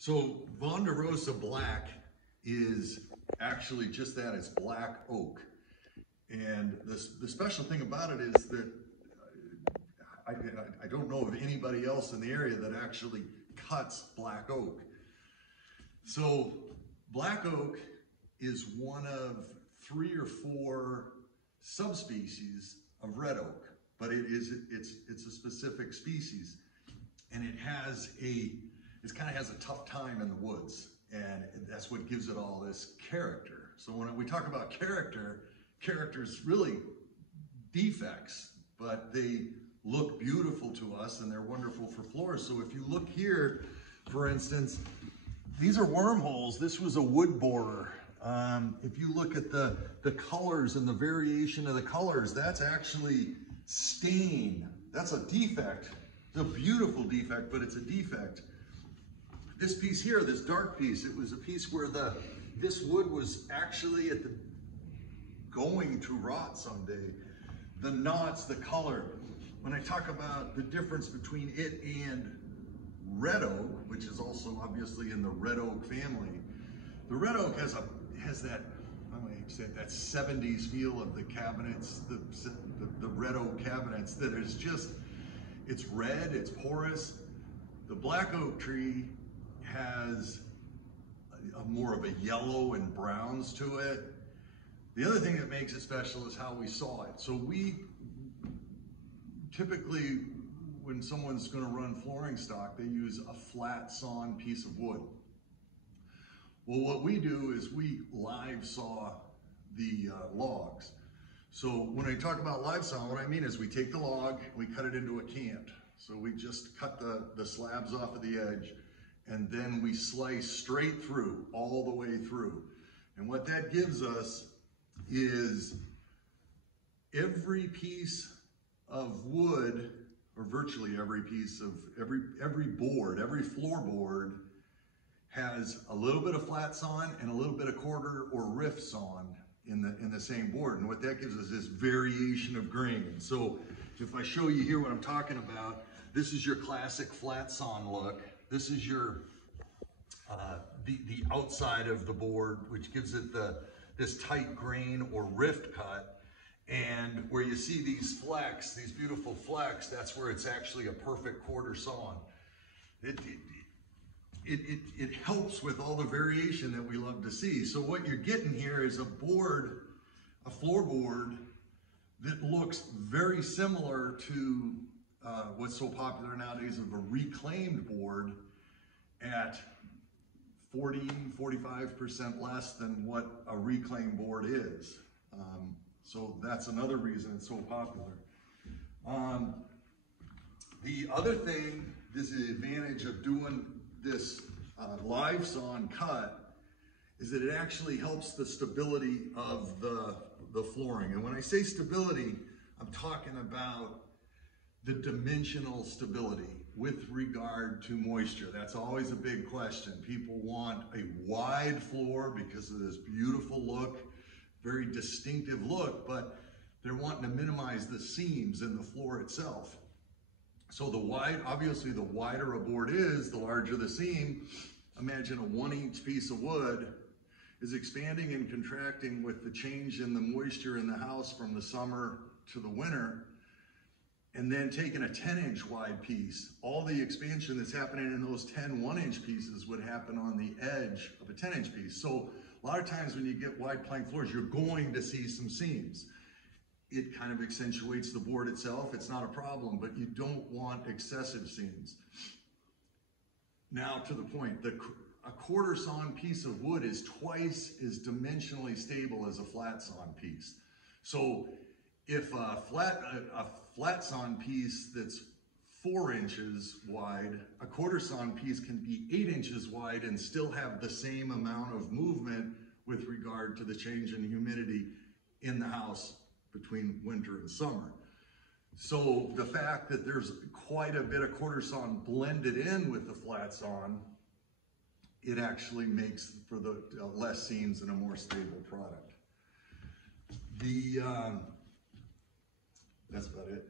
So Vonderosa Black is actually just that, it's black oak. And the special thing about it is that I don't know of anybody else in the area that actually cuts black oak. So black oak is one of 3 or 4 subspecies of red oak, but it's a specific species, and it kind of has a tough time in the woods, and that's what gives it all this character. So when we talk about character's really defects, but they look beautiful to us and they're wonderful for floors. So if you look here, for instance, these are wormholes. This was a wood borer. If you look at the colors and the variation of the colors, that's actually stain. That's a defect. It's a beautiful defect, but it's a defect. This piece here, this dark piece, it was a piece where this wood was actually going to rot someday. The knots, the color. When I talk about the difference between it and red oak, which is also obviously in the red oak family, the red oak has that, I might say, that 70s feel of the cabinets, the red oak cabinets, that is just, it's red, it's porous. The black oak tree has more of a yellow and browns to it. The other thing that makes it special is how we saw it. So we typically, when someone's going to run flooring stock, they use a flat sawn piece of wood. Well, what we do is we live saw the logs. So when I talk about live saw, what I mean is we take the log, we cut it into a cant. So we just cut the slabs off of the edge, and then we slice straight through, all the way through. And what that gives us is every piece of wood, or virtually every piece of, every board, every floorboard has a little bit of flat sawn and a little bit of quarter or rift sawn in the same board. And what that gives us is variation of grain. So if I show you here what I'm talking about, this is your classic flat sawn look. This is your the outside of the board, which gives it this tight grain or rift cut. And where you see these flecks, these beautiful flecks, that's where it's actually a perfect quarter sawn. It helps with all the variation that we love to see. So what you're getting here is a board, a floorboard that looks very similar to what's so popular nowadays of a reclaimed board at 40–45% less than what a reclaimed board is. So that's another reason it's so popular. The other thing, this is the advantage of doing this live sawn cut, is that it actually helps the stability of the flooring. And when I say stability, I'm talking about the dimensional stability with regard to moisture. That's always a big question. People want a wide floor because of this beautiful look, very distinctive look, but they're wanting to minimize the seams in the floor itself. So obviously the wider a board is, the larger the seam. Imagine a 1-inch piece of wood is expanding and contracting with the change in the moisture in the house from the summer to the winter, and then taking a 10-inch wide piece. All the expansion that's happening in those 10 1-inch pieces would happen on the edge of a 10-inch piece. So a lot of times when you get wide plank floors, you're going to see some seams. It kind of accentuates the board itself. It's not a problem, but you don't want excessive seams. Now to the point, a quarter sawn piece of wood is twice as dimensionally stable as a flat sawn piece. So if a flat sawn piece that's 4 inches wide, a quarter sawn piece can be 8 inches wide and still have the same amount of movement with regard to the change in humidity in the house between winter and summer. So the fact that there's quite a bit of quarter sawn blended in with the flat sawn, it actually makes for the less seams and a more stable product. That's about it.